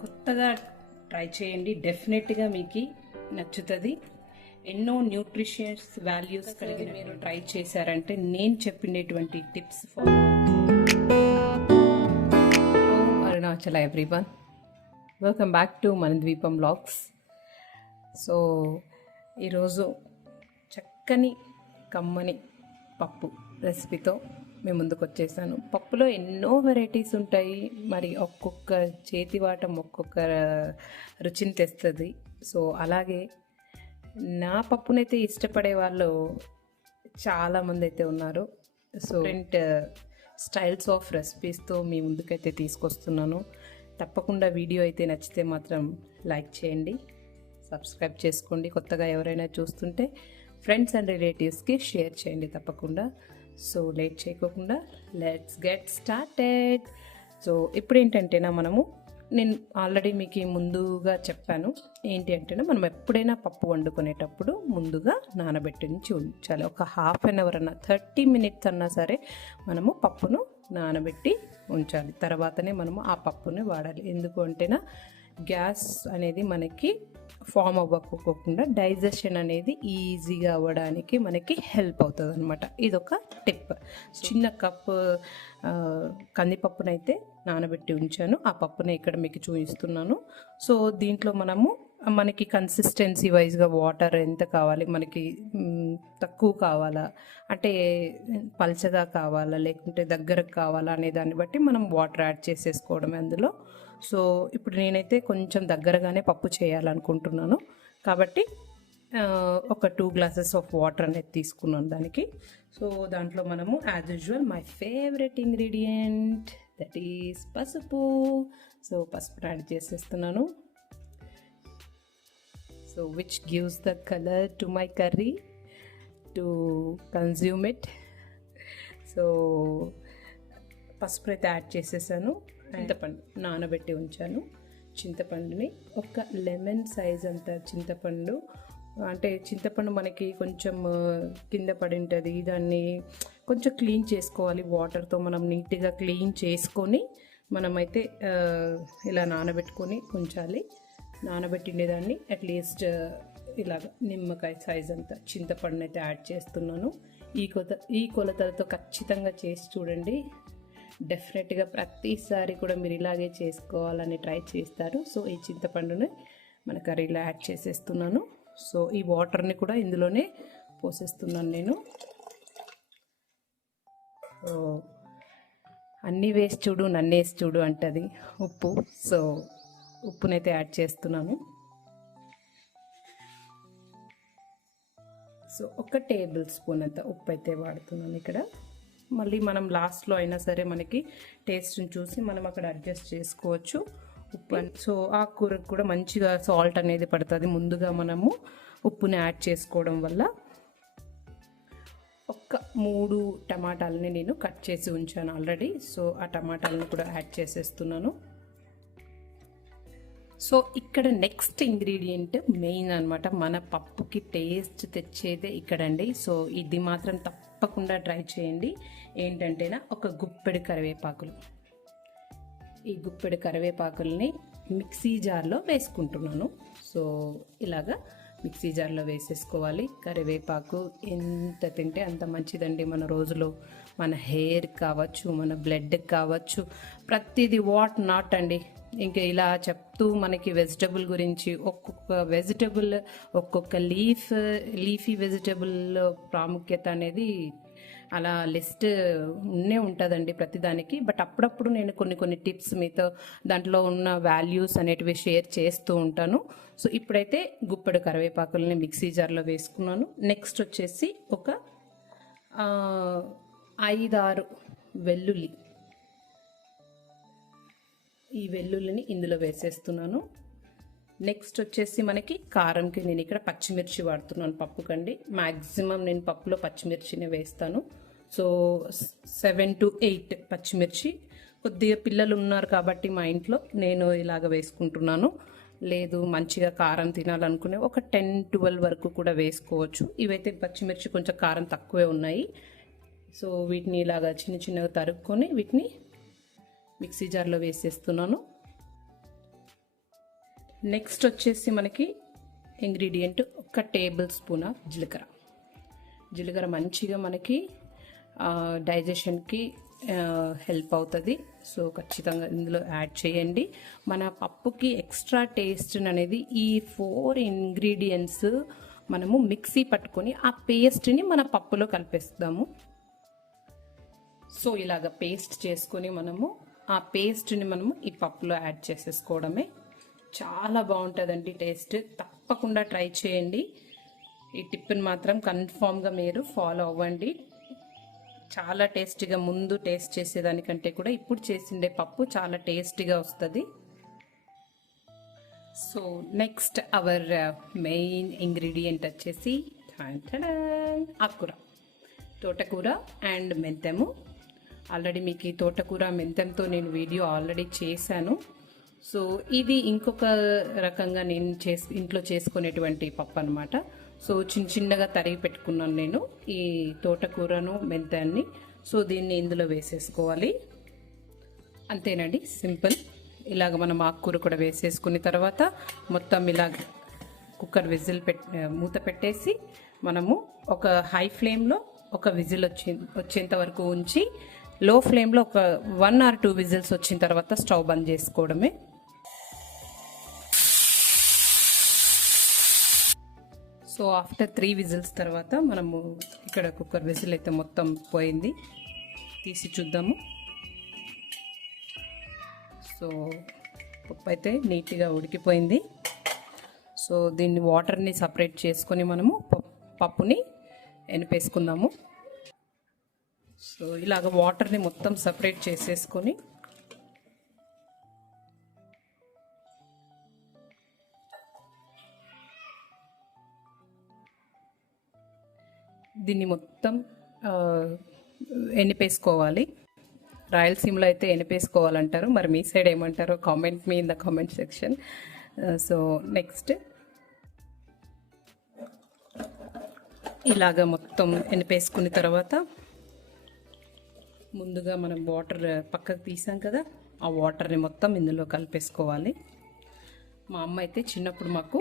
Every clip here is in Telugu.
కొత్తగా ట్రై చేయండి. డెఫినెట్గా మీకు నచ్చుతుంది. ఎన్నో న్యూట్రిషియస్ వాల్యూస్ కలిగిన మీరు ట్రై చేశారంటే నేను చెప్పినటువంటి tips follow Arunachala everyone welcome back to మన ద్వీపం బ్లాగ్స్ సో ఈరోజు చక్కని కమ్మని పప్పు రెసిపీతో మేము ముందుకు వచ్చేసాను పప్పులో ఎన్నో వెరైటీస్ ఉంటాయి. మరి ఒక్కొక్క చేతి వాటం ఒక్కొక్క రుచిని తెస్తుంది. సో అలాగే నా పప్పునైతే ఇష్టపడే వాళ్ళు చాలామంది అయితే ఉన్నారు. సో డిఫరెంట్ స్టైల్స్ ఆఫ్ రెసిపీస్తో మీ ముందుకైతే తీసుకొస్తున్నాను. తప్పకుండా వీడియో అయితే నచ్చితే మాత్రం లైక్ చేయండి. సబ్స్క్రైబ్ చేసుకోండి. కొత్తగా ఎవరైనా చూస్తుంటే ఫ్రెండ్స్ అండ్ రిలేటివ్స్కి షేర్ చేయండి తప్పకుండా. సో లేట్ చేయకోకుండా లెట్స్ గెట్ స్టార్టెడ్. సో ఇప్పుడు ఏంటంటేనా మనము నేను ఆల్రెడీ మీకు ముందుగా చెప్పాను ఏంటి అంటేనా మనం ఎప్పుడైనా పప్పు వండుకునేటప్పుడు ముందుగా నానబెట్టి నుంచి ఉంచాలి. ఒక హాఫ్ అన్ అవర్ అన్న థర్టీ మినిట్స్ అన్నా సరే మనము పప్పును నానబెట్టి ఉంచాలి. తర్వాతనే మనము ఆ పప్పుని వాడాలి. ఎందుకు అంటేనా గ్యాస్ అనేది మనకి ఫామ్ అవ్వకోకుండా డైజెషన్ అనేది ఈజీగా అవ్వడానికి మనకి హెల్ప్ అవుతుంది అనమాట ఇదొక టిప్. చిన్న కప్ కందిపప్పునైతే నానబెట్టి ఉంచాను. ఆ పప్పుని ఇక్కడ మీకు చూపిస్తున్నాను. సో దీంట్లో మనము మనకి కన్సిస్టెన్సీ వైజ్గా వాటర్ ఎంత కావాలి? మనకి తక్కువ కావాలా? అంటే పల్చగా కావాలా? లేకుంటే దగ్గరకు కావాలా అనే దాన్ని బట్టి మనం వాటర్ యాడ్ చేసేసుకోవడమే అందులో. సో ఇప్పుడు నేనైతే కొంచెం దగ్గరగానే పప్పు చేయాలనుకుంటున్నాను. కాబట్టి ఒక టూ గ్లాసెస్ ఆఫ్ వాటర్ అనేది తీసుకున్నాను దానికి. సో దాంట్లో మనము as usual my favourite ingredient that is పసుపు. సో పసుపు యాడ్ చేసేస్తున్నాను. So which gives the colour to my curry to consume it so పసుపు అయితే యాడ్ చేసేసాను. చింతపండు నానబెట్టి ఉంచాను. చింతపండుని ఒక లెమన్ సైజ్ అంత చింతపండు. అంటే చింతపండు మనకి కొంచెం కింద పడి ఉంటుంది దాన్ని కొంచెం క్లీన్ చేసుకోవాలి. వాటర్తో మనం నీట్గా క్లీన్ చేసుకొని మనమైతే ఇలా నానబెట్టుకొని ఉంచాలి. నానబెట్టిండేదాన్ని. అట్లీస్ట్ uh, ఇలాగ నిమ్మకాయ సైజ్ అంతా చింతపండు అయితే యాడ్ చేస్తున్నాను. ఈ కొత ఈ కొలతలతో ఖచ్చితంగా చేసి చూడండి. డెఫినెట్గా ప్రతిసారి కూడా మీరు ఇలాగే చేసుకోవాలని ట్రై చేస్తారు. సో ఈ చింతపండుని మన కర్రీలో యాడ్ చేసేస్తున్నాను. సో ఈ వాటర్ని కూడా ఇందులోనే పోసేస్తున్నాను నేను. సో అన్నీ వేసి చూడు నన్నేసి చూడు అంటది ఉప్పు. సో ఉప్పునైతే యాడ్ చేస్తున్నాను. సో ఒక టేబుల్ స్పూన్ అంత ఉప్పు అయితే వాడుతున్నాను ఇక్కడ. మళ్ళీ మనం లాస్ట్లో అయినా సరే మనకి టేస్ట్ని చూసి మనం అక్కడ అడ్జస్ట్ చేసుకోవచ్చు. ఉప్పు సో ఆ కూరకు కూడా మంచిగా సాల్ట్ అనేది పడుతుంది. ముందుగా మనము ఉప్పుని యాడ్ చేసుకోవడం వల్ల ఒక్క మూడు టమాటాలని నేను కట్ చేసి ఉంచాను ఆల్రెడీ. సో ఆ టమాటాలను కూడా యాడ్ చేసేస్తున్నాను. సో ఇక్కడ నెక్స్ట్ ఇంగ్రీడియంట్ మెయిన్ అనమాట మన పప్పుకి టేస్ట్ తెచ్చేదే ఇక్కడండి. సో ఇది మాత్రం తప్పకుండా ట్రై చేయండి. ఏంటంటేనా ఒక గుప్పెడు కరివేపాకులు. ఈ గుప్పెడు కరివేపాకుల్ని మిక్సీ జార్లో వేసుకుంటున్నాను. సో ఇలాగా మిక్సీ జార్లో వేసేసుకోవాలి. కరివేపాకు ఎంత తింటే అంత మంచిదండి మన రోజులో. మన హెయిర్ కావచ్చు మన బ్లడ్ కావచ్చు. ప్రతిదీ వాట్ నాట్ అండి. ఇంకా ఇలా చెప్తూ మనకి వెజిటబుల్ గురించి ఒక్కొక్క వెజిటబుల్ ఒక్కొక్క లీఫ్ లీఫీ వెజిటబుల్ ప్రాముఖ్యత అనేది అలా లిస్ట్ ఉన్నే ఉంటుందండి ప్రతిదానికి. బట్ అప్పుడప్పుడు నేను కొన్ని కొన్ని టిప్స్ మీతో దాంట్లో ఉన్న వాల్యూస్ అనేటివి షేర్ చేస్తూ ఉంటాను. సో ఇప్పుడైతే గుప్పెడు కరివేపాకుల్ని మిక్సీ జార్లో వేసుకున్నాను. నెక్స్ట్ వచ్చేసి ఒక ఐదారు వెల్లుల్లి ఈ వెల్లుల్లిని ఇందులో వేసేస్తున్నాను. నెక్స్ట్ వచ్చేసి మనకి కారంకి నేను ఇక్కడ పచ్చిమిర్చి వాడుతున్నాను పప్పుకండి మ్యాక్సిమం నేను పప్పులో పచ్చిమిర్చినే వేస్తాను. సో సెవెన్ టు ఎయిట్ పచ్చిమిర్చి. కొద్దిగా పిల్లలు ఉన్నారు కాబట్టి మా ఇంట్లో నేను ఇలాగ వేసుకుంటున్నాను. లేదు మంచిగా కారం తినాలనుకునే ఒక టెన్ ట్వెల్వ్ వరకు కూడా వేసుకోవచ్చు. ఇవైతే పచ్చిమిర్చి కొంచెం కారం తక్కువే ఉన్నాయి. సో వీటిని ఇలాగ చిన్న చిన్నగా తరుక్కొని వీటిని మిక్సీ జార్లో వేసేస్తున్నాను. నెక్స్ట్ వచ్చేసి మనకి ఇంగ్రీడియంట్ ఒక టేబుల్ స్పూన్ ఆఫ్ జీలకర్ర. జీలకర్ర మంచిగా మనకి డైజెషన్కి హెల్ప్ అవుతుంది. సో ఖచ్చితంగా ఇందులో యాడ్ చేయండి. మన పప్పుకి ఎక్స్ట్రా టేస్ట్ అనేది ఈ ఫోర్ ఇంగ్రీడియంట్స్ మనము మిక్సీ పట్టుకొని ఆ పేస్ట్ని మన పప్పులో కలిపేస్తాము. సో ఇలాగ పేస్ట్ చేసుకొని మనము ఆ పేస్ట్ని మనము ఈ పప్పులో యాడ్ చేసేసుకోవడమే. చాలా బాగుంటుందండి టేస్ట్. తప్పకుండా ట్రై చేయండి. ఈ టిప్ని మాత్రం కన్ఫామ్గా మీరు ఫాలో అవ్వండి. చాలా టేస్టీగా ముందు టేస్ట్ చేసేదానికంటే కూడా ఇప్పుడు చేసిండే పప్పు చాలా టేస్టీగా వస్తుంది. So next our main ingredient వచ్చేసి ఆకుకూర. తోటకూర అండ్ మెంతెము. ఆల్రెడీ మీకు ఈ తోటకూర మెంతంతో నేను వీడియో ఆల్రెడీ చేశాను. సో ఇది ఇంకొక రకంగా నేను చేసి ఇంట్లో చేసుకునేటువంటి పప్పు అనమాట సో చిన్న చిన్నగా తరిగి పెట్టుకున్నాను నేను ఈ తోటకూరను మెంతాన్ని. సో దీన్ని ఇందులో వేసేసుకోవాలి. అంతేనండి సింపుల్. ఇలాగ మనం ఆకుకూర కూడా వేసేసుకున్న తర్వాత మొత్తం ఇలా కుక్కర్ విజిల్ పెట్ మూత పెట్టేసి మనము ఒక హై ఫ్లేమ్లో ఒక విజిల్ వచ్చే వచ్చేంత వరకు ఉంచి లో ఫ్లేమ్లో ఒక వన్ ఆర్ టూ విజిల్స్ వచ్చిన తర్వాత స్టవ్ బంద్ చేసుకోవడమే. సో ఆఫ్టర్ త్రీ విజిల్స్ తర్వాత మనము ఇక్కడ కుక్కర్ విజిల్ అయితే మొత్తం పోయింది. తీసి చూద్దాము. సో పప్పు అయితే నీట్గా ఉడికిపోయింది. సో దీన్ని వాటర్ని సపరేట్ చేసుకొని మనము పప్పుని ఎనిపేసుకుందాము. సో ఇలాగ వాటర్ని మొత్తం సపరేట్ చేసేసుకొని దీన్ని మొత్తం ఎనిపేసుకోవాలి. రాయలసీమలో అయితే ఎనిపేసుకోవాలంటారు. మరి మీ సైడ్ ఏమంటారో comment me in the comment section. So next ఇలాగ మొత్తం ఎనిపేసుకున్న తర్వాత ముందుగా మనం వాటర్ పక్కకు తీసాం కదా ఆ వాటర్ని మొత్తం ఇందులో కలిపేసుకోవాలి. మా అమ్మ అయితే చిన్నప్పుడు మాకు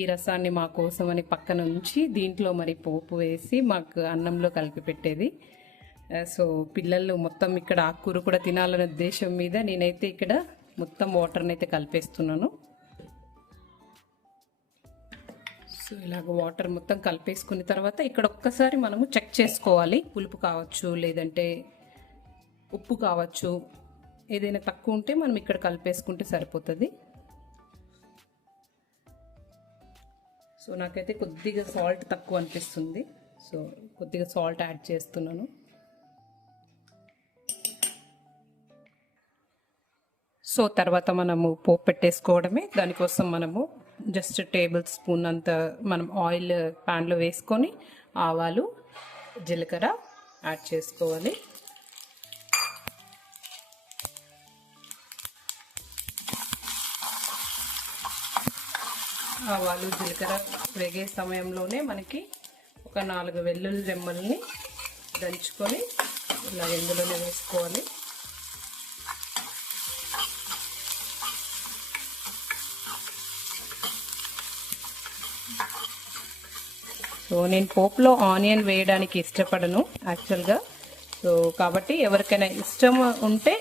ఈ రసాన్ని మా కోసమని పక్కన ఉంచి దీంట్లో మరి పోపు వేసి మాకు అన్నంలో కలిపి పెట్టేది. సో పిల్లలు మొత్తం ఇక్కడ ఆకుకూర కూడా తినాలనే ఉద్దేశం మీద నేనైతే ఇక్కడ మొత్తం వాటర్ని అయితే కలిపేస్తున్నాను. సో ఇలాగ వాటర్ మొత్తం కలిపేసుకున్న తర్వాత ఇక్కడ ఒక్కసారి మనము చెక్ చేసుకోవాలి. పులుపు కావచ్చు లేదంటే ఉప్పు కావచ్చు ఏదైనా తక్కువ ఉంటే మనం ఇక్కడ కలిపేసుకుంటే సరిపోతుంది. సో నాకైతే కొద్దిగా సాల్ట్ తక్కువ అనిపిస్తుంది. సో కొద్దిగా సాల్ట్ యాడ్ చేస్తున్నాను. సో తర్వాత మనము పోపు పెట్టేసుకోవడమే. దానికోసం మనము జస్ట్ టేబుల్ స్పూన్ అంత మనం ఆయిల్ ప్యాన్లో వేసుకొని ఆవాలు జీలకర్ర యాడ్ చేసుకోవాలి. ఆవాలు జీలకర్ర వేగే సమయంలోనే మనకి ఒక నాలుగు వెల్లుల్లి రెమ్మల్ని దంచుకొని ఇలా ఇందులోనే వేసుకోవాలి. సో నేను పోపులో ఆనియన్ వేయడానికి ఇష్టపడను యాక్చువల్గా సో కాబట్టి ఎవరికైనా ఇష్టం ఉంటే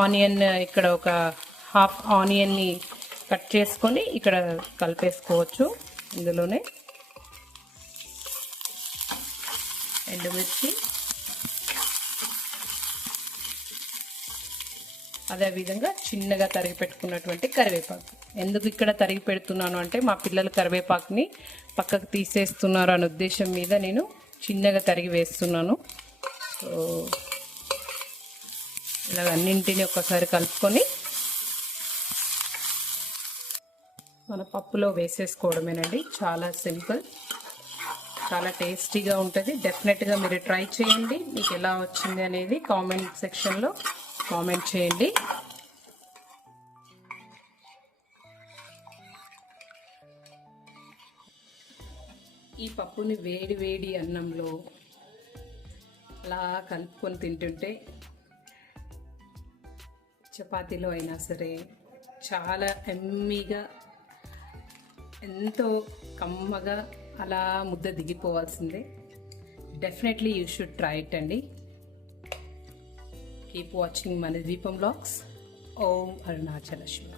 ఆనియన్ ఇక్కడ ఒక హాఫ్ ఆనియన్ని కట్ చేసుకొని ఇక్కడ కలిపేసుకోవచ్చు ఇందులోనే. ఎండుమిర్చి అదేవిధంగా చిన్నగా తరిగి పెట్టుకున్నటువంటి కరివేపాకు. ఎందుకు ఇక్కడ తరిగి పెడుతున్నాను అంటే మా పిల్లలు కరివేపాకుని పక్కకు తీసేస్తున్నారు అనే ఉద్దేశం మీద నేను చిన్నగా తరిగి వేస్తున్నాను. సో ఇలా అన్నింటిని ఒకసారి కలుపుకొని మన పప్పులో వేసేసుకోవడమేనండి. చాలా సింపుల్ చాలా టేస్టీగా ఉంటుంది. డెఫినెట్గా మీరు ట్రై చేయండి. మీకు ఎలా వచ్చింది అనేది కామెంట్ సెక్షన్లో కామెంట్ చేయండి. ఈ పప్పుని వేడి వేడి అన్నంలో అలా కలుపుకొని తింటుంటే చపాతీలో అయినా సరే చాలా ఎమ్మీగా ఎంతో కమ్మగా అలా ముద్ద దిగిపోవాల్సిందే. Definitely you should try it అండి. కీప్ వాచింగ్ మన దీపం బ్లాగ్స్ ఓం అరుణాచల శివ